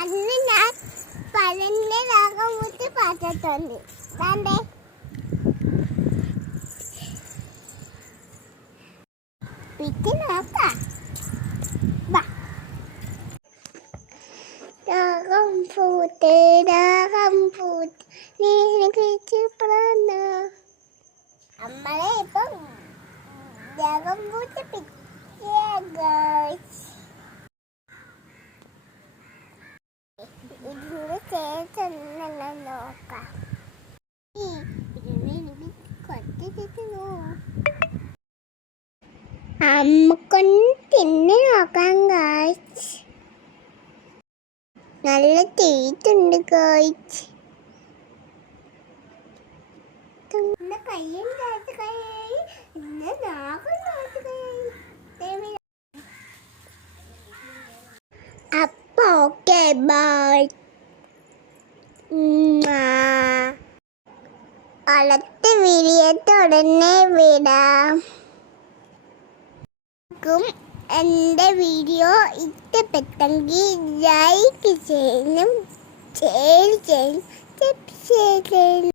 അന്ന് ഞാൻ പഴന്റെ രാഗമുട്ടി പാട്ടിട്ടുണ്ട്. പിന്നെ നോക്കാം. രാഗം പൂത്തേ നീ നമ്മളെ ഇപ്പം രാഗം പൂത്ത ഇതിന്റെ ചേർത്തൊന്നെല്ലാം നോക്കാം. അമ്മക്കൊന്ന് തിന്ന് നോക്കാം ഗായ്സ്. നല്ല ടേസ്റ്റ് ഗായ്സ്. കയ്യും അപ്പൊ ഓക്കെ ബൈ. അടുത്ത വീഡിയോട്ട് ഉടനെ വിടാം. എൻ്റെ വീഡിയോ ഇഷ്ടപ്പെട്ടെങ്കിൽ ലൈക്ക് ചെയ്യണം, ഷെയർ ചെയ്യണം, സബ്സ്ക്രൈബ് ചെയ്യണം.